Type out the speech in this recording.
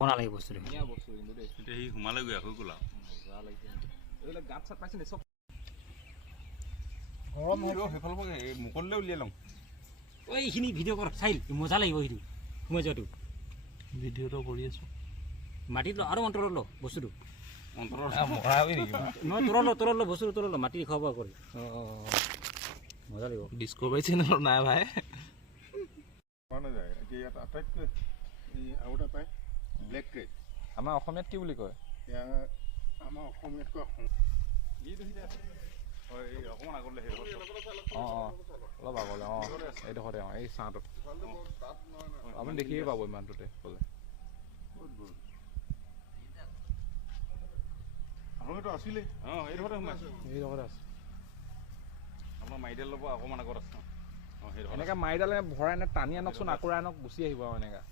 কোনা লাগে বস্তুটো ধুনীয়া বস্তু কিন্তু দেই এতিয়া সি সোমালে গৈ আকৌ গ'লা মজা লাগিছে এইবিলাক গাঁত চাত পাইছে নি চব গৰম হ'ব সেইফালৰ পৰা মুকলিলে উলিয়াই লওঁ ঐ এইখিনি ভিডিঅ' কৰ চাই মজা লাগিব সেইটো সোমাই যোৱাটো ভিডিঅ'টো কৰি আছো মাটিত আৰু অন্তৰত ল বস্তুটো নহয় তোৰ বস্তুটো তোৰ মাটি খোৱা বোৱা কৰি মজা লাগিব ডিস্কভাৰী চেনেলত নাই ভাই পোৱা নাযায় এতিয়া ইয়াত আটাইতকৈ আৰু এটা পায় ব্লেক ক্ৰেট আমাৰ অসমীয়াত কি বুলি কয় আমাৰ অসমীয়াতকৈ অকণমান আগলৈ অলপ আগলৈ এইডোখৰতে এই চাহটোত আপুনি দেখিয়ে পাব ইমানটোতে ক'লে আপোনালোকেতো আছিলেই এইডোখৰতে সোমাইছোঁ এইডোখৰতে আছে আপোনাৰ মাৰিডাল ল'ব অকণমান আগত আছে এনেকৈ মাৰিডালে ভৰাই টানি আনকচোন আঁকুৰাই আনক গুচি আহিব আৰু এনেকৈ